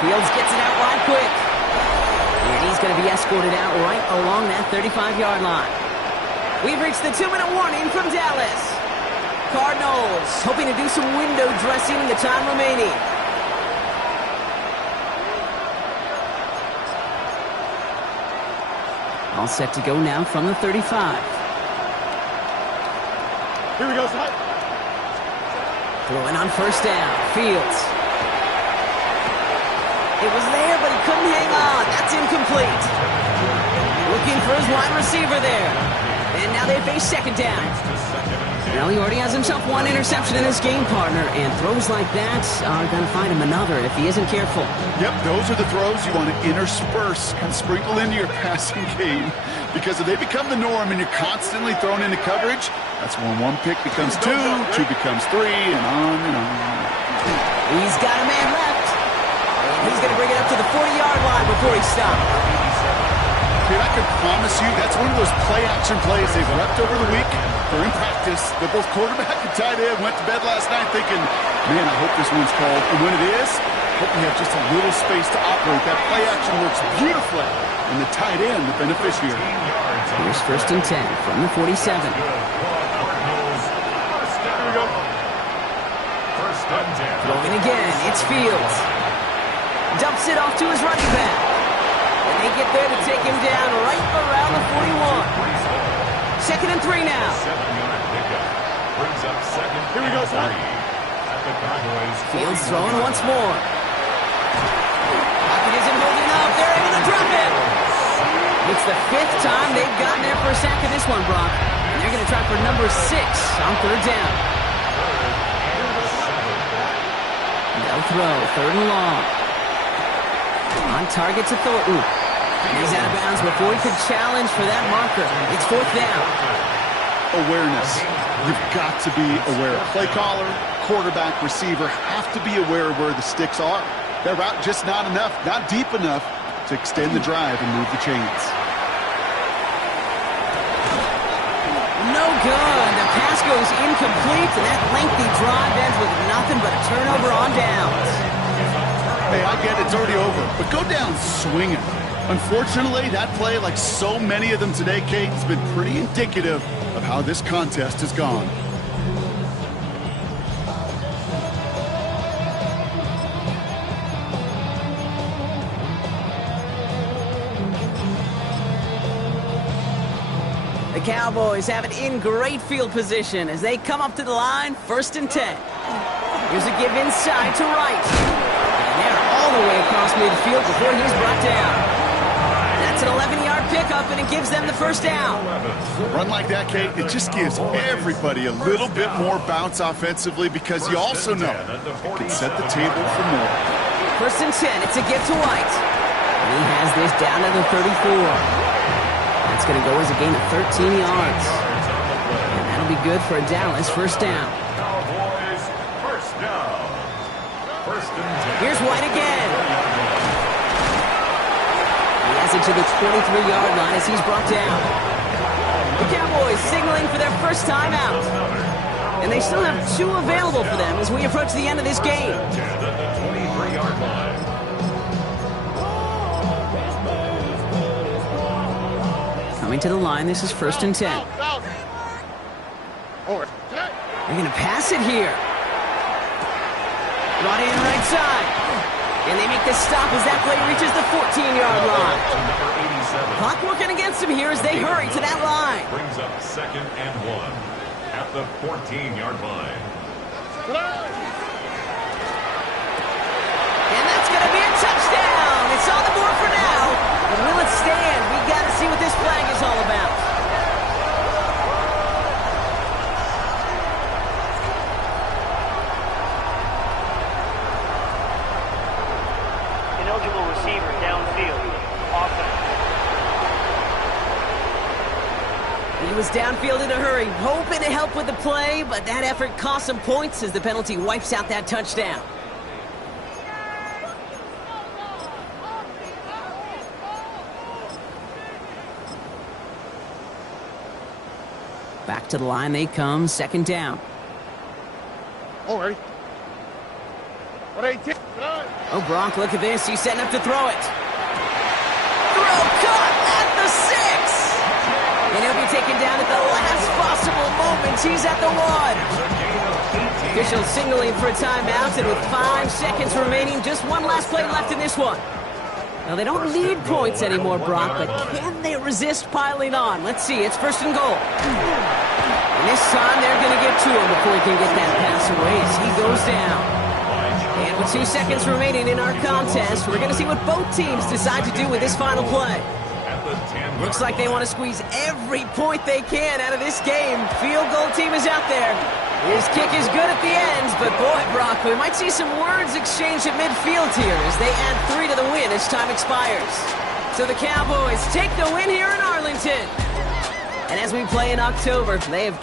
Fields gets it out wide quick. And he's going to be escorted out right along that 35-yard line. We've reached the 2-minute warning from Dallas. Cardinals hoping to do some window dressing in the time remaining. All set to go now from the 35. Here we go, son. Throwing on 1st down. Fields. It was there, but he couldn't hang on. That's incomplete. Looking for his wide receiver there. And now they face 2nd down. Well, he already has himself 1 interception in his game, partner, and throws like that are going to find him another if he isn't careful. Yep, those are the throws you want to intersperse and sprinkle into your passing game, because if they become the norm and you're constantly thrown into coverage, that's when 1 pick becomes 2, 2 becomes 3, and on and on. He's got a man left. He's going to bring it up to the 40-yard line before he stops. Dude, I can promise you that's one of those play-action plays they've repped over the week. They're in practice. They're both quarterback and tight end. Went to bed last night thinking, man, I hope this one's called. And when it is, hope we have just a little space to operate. That play-action works beautifully. And the tight end, the beneficiary. Here's 1st and 10 from the 47. Here we go. 1st and 10. Throwing again. It's Fields. Dumps it off to his running back. And they get there to take him down right around the 41. 2nd and 3 now. 7-yard pickup. Brings up 2nd. Here we go, son. At the Cowboys. Fields throwing once more. Pocket isn't holding up. They're able to drop it. It's the 5th time they've gotten there for a sack of this one, Brock. And they're going to try for number 6 on 3rd down. They'll throw 3rd and long. On target to Thornton. And he's out of bounds before he could challenge for that marker. It's 4th down. Awareness. You've got to be aware. Play caller, quarterback, receiver have to be aware of where the sticks are. That route just not enough, not deep enough to extend the drive and move the chains. No good. The pass goes incomplete, and that lengthy drive ends with nothing but a turnover on downs. Hey, I get it's already over, but go down swinging. Unfortunately, that play, like so many of them today, Kate, has been pretty indicative of how this contest has gone. The Cowboys have it in great field position as they come up to the line, 1st and 10. Here's a give inside to Wright. And they're all the way across midfield before he's brought down. That's an 11-yard pickup, and it gives them the 1st down. Run like that, Kate, it just gives everybody a little bit more bounce offensively, because you also know it can set the table for more. 1st and 10, it's a give to White. And he has this down to the 34. That's going to go as a gain of 13 yards. And that'll be good for a Dallas 1st down. Cowboys, 1st down. 1st and 10. Here's White again. He has it to the 23-yard line as he's brought down. The Cowboys signaling for their 1st time out. And they still have 2 available for them as we approach the end of this game. At the 23-yard line. Coming to the line, this is 1st and 10. Over. They're going to pass it here. Brought in right side. And they make the stop as that play reaches the 14-yard line. Clock working against them here as they hurry to that line. Brings up 2nd and 1 at the 14-yard line. And that's going to be a touchdown. It's on the board for now. But will it stand? We got to see what this flag is all about. Ineligible receiver downfield. Offense. He was downfield in a hurry, hoping to help with the play, but that effort cost some points as the penalty wipes out that touchdown. To the line they come, second down. Oh, ready? What are you Oh, Gronk, look at this. He's setting up to throw it. Throw caught at the 6. And he'll be taken down at the last possible moment. He's at the 1. Officials signaling for a timeout, and with 5 seconds remaining, just one last play left in this one. Now, they don't need points anymore, Brock, but can they resist piling on? Let's see. It's first and goal. And this time, they're going to get to him before he can get that pass away as he goes down. And with 2 seconds remaining in our contest, we're going to see what both teams decide to do with this final play. Looks like they want to squeeze every point they can out of this game. Field goal team is out there. His kick is good at the end, but boy, Brock, we might see some words exchanged at midfield here as they add 3 to the win as time expires. So the Cowboys take the win here in Arlington. And as we play in October, they have